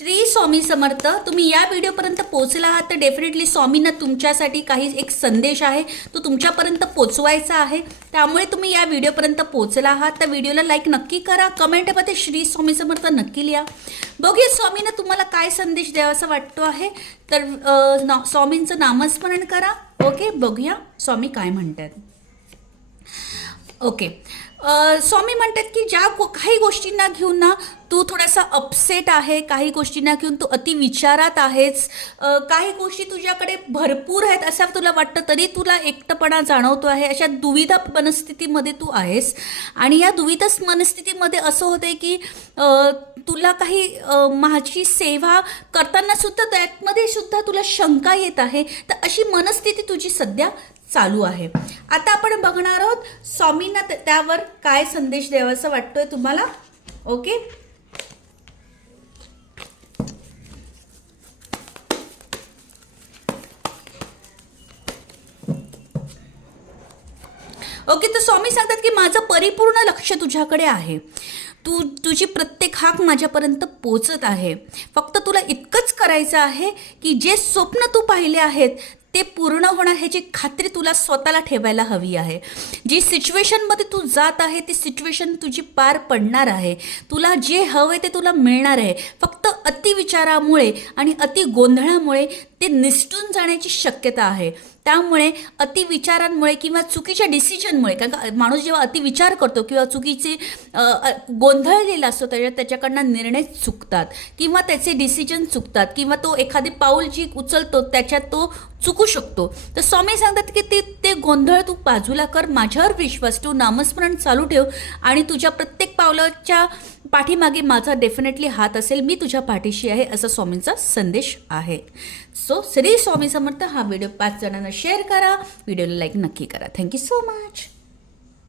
श्री स्वामी समर्थ. तुम्ही या व्हिडिओपर्यंत पोहोचला आहात तर डेफिनेटली स्वामींना तुमच्यासाठी काही एक संदेश आहे तो तुमच्यापर्यंत पोहोचवायचा आहे. त्यामुळे तुम्ही या व्हिडिओपर्यंत पोहोचला आहात तर व्हिडिओला लाईक नक्की करा, कमेंटमध्ये श्री स्वामी समर्थ नक्की लिहा. बघूया स्वामींना तुम्हाला काय संदेश द्यावासा वाटतो आहे. तर स्वामींचं नामस्मरण करा. ओके, बघूया स्वामी काय म्हणतात. ओके, स्वामी म्हणतात की ज्या काही गोष्टींना घेऊन ना तू थोडासा अपसेट आहे, काही गोष्टींना घेऊन तू अतिविचारात आहेस, काही गोष्टी तुझ्याकडे भरपूर आहेत असं तुला वाटतं तरी तुला एकटेपणा जाणवतो आहे. अशा दुविधा मनस्थितीमध्ये तू आहेस आणि या दुविधा मनस्थितीमध्ये असं होतं की तुला काही माझी सेवा करताना सुद्धा त्यामध्ये सुद्धा तुला शंका येत आहे. तर अशी मनस्थिती तुझी सध्या चालू आहे. आता आपण बघणार आहोत स्वामींना त्यावर काय संदेश द्यावासा वाटतोय तुम्हाला. Okay, okay. तर स्वामी सांगतात की माझं परिपूर्ण लक्ष तुझ्याकडे आहे. तुझी प्रत्येक हाक माझ्यापर्यंत पोचत आहे. फक्त तुला इतकंच करायचं आहे की जे स्वप्न तू पाहिले आहेत ते पूर्ण होणार ह्याची खात्री तुला स्वतःला ठेवायला हवी आहे. जी सिच्युएशनमध्ये तू जात आहे ती सिच्युएशन तुझी पार पडणार आहे. तुला जे हवं आहे ते तुला मिळणार आहे. फक्त अतिविचारामुळे आणि अति गोंधळामुळे ते निसटून जाण्याची शक्यता आहे. त्यामुळे अतिविचारांमुळे किंवा चुकीच्या डिसिजनमुळे, कारण का माणूस जेव्हा अतिविचार करतो किंवा चुकीचे गोंधळलेला असतो त्याच्याकडनं निर्णय चुकतात किंवा त्याचे डिसिजन चुकतात किंवा तो एखादी पाऊल जी उचलतो त्याच्यात तो चुकू शकतो. तर स्वामी सांगतात की ते गोंधळ तू बाजूला कर, माझ्यावर विश्वास ठेव, नामस्मरण चालू ठेव आणि तुझ्या प्रत्येक पावलाच्या पाठीमागे माझा डेफिनेटली हात असेल. मी तुझ्या पाठीशी आहे असा स्वामींचा संदेश आहे. सो श्री स्वामी समर्थ. हा व्हिडिओ 5 जणांना शेअर करा, व्हिडिओला लाईक नक्की करा. Thank you so much.